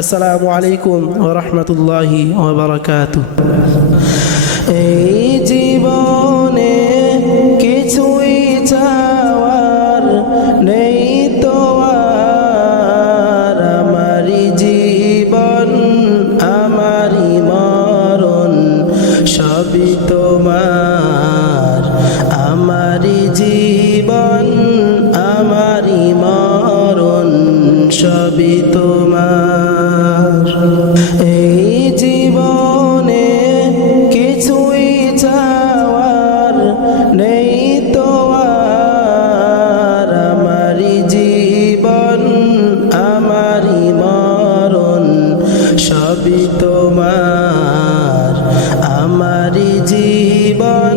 আসসালামু আলাইকুম ওয়া রাহমাতুল্লাহি ওয়া বারাকাতুহু। এই জীবনে কিছুই চাওয়ার নেই তো আর, আমারই জীবন আমারই মরণ সবই তোমার। আমারই জীবন আমারই মরণ সবই তোমার। এই জীবনে কিছুই চাওয়ার নেই তো আর, আমারই জীবন আমারই মরণ সবই তোমার। আমারই জীবন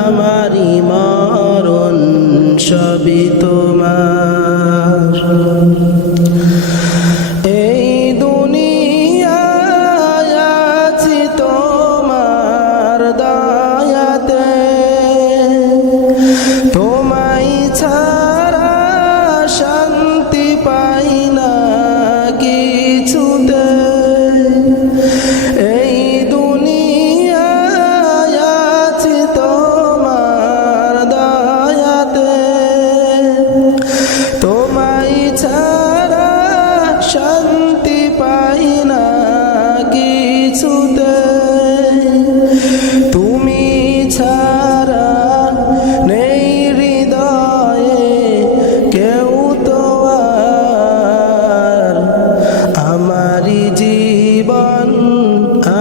আমারই মরণ সবই তোমার। এই দুনিয়ায় আছি তোমার দয়াতে, তোমায় ছাড়া শান্তি পাই না কিছুতে। এই দুনিয়ায় আছি তোমার দয়াতে, তোমায় ছাড়া শান্তি পাই না কিছুতে। তুমি ছাড়া নেই হৃদয়ে কেউ তো আর, আমারই জীবন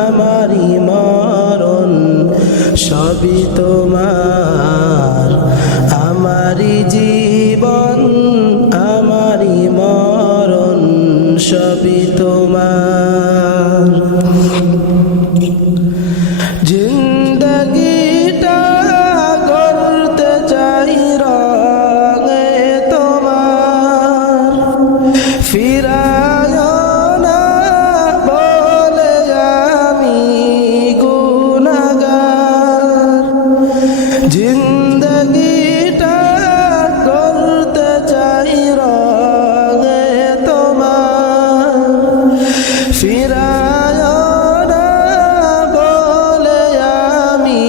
আমারই মরণ সবই তোমার। আমারই জীবন আমারই মরণ সবই তোমার। জিন্দগিটা গড়তে চাই রঙে তোমার, ফিরায় না বলে আমি গুনাহগার। জিন্দগিটা গড়তে চাই রঙে তোমার, ফিরায় না বলে আমি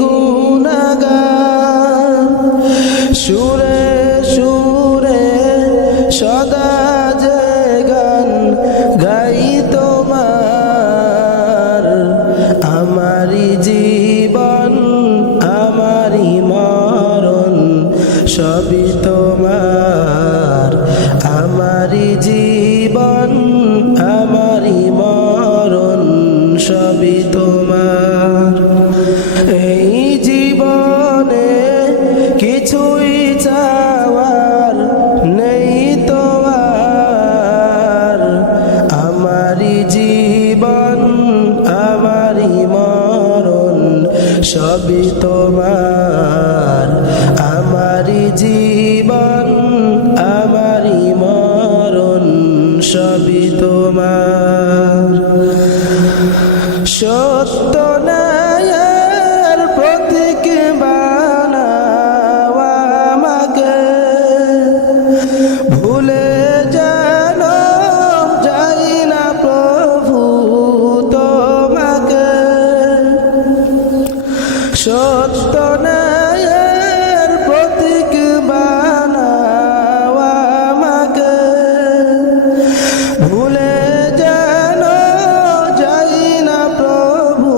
গুনাহগার। সুরে সুরে সদা যে গান গাই তোমার। আমারই জীবন আমারই মরণ সবই তোমার। আমারই জীবন আমারই মরণ সবই তোমার। এই জীবনে কিছুই চাওয়ার নেই তো আর, আমারই জীবন আমারই মরণ সবই তোমার। আমারই জীবন আমারই মরণ সবই তোমার। সত্য ন্যায়ের প্রতীক বানাও আমাকে, ভুলে যেন যাই না প্রভু তোমাকে। সত্য ন্যায়ের প্রতীক বানাও আমাকে, ভুলে যেন যাই না প্রভু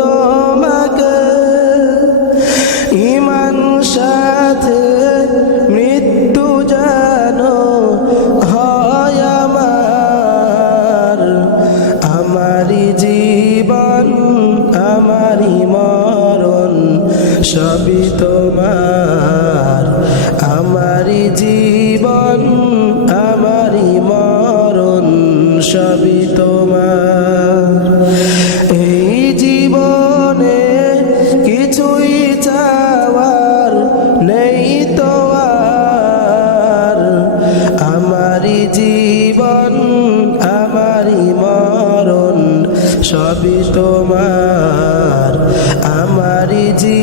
তোমাকে। ঈমান সাথে মৃত্যু যেন হয় আমার। আমারই জীবন আমারই মরণ সবই তোমার। আমারই জীবন আমারই মরণ সবই তোমার। এই জীবনে কিছুই চাওয়ার নেই তো আর, আমারই জীবন আমারই মরণ সবই তোমার। আমারই জীবন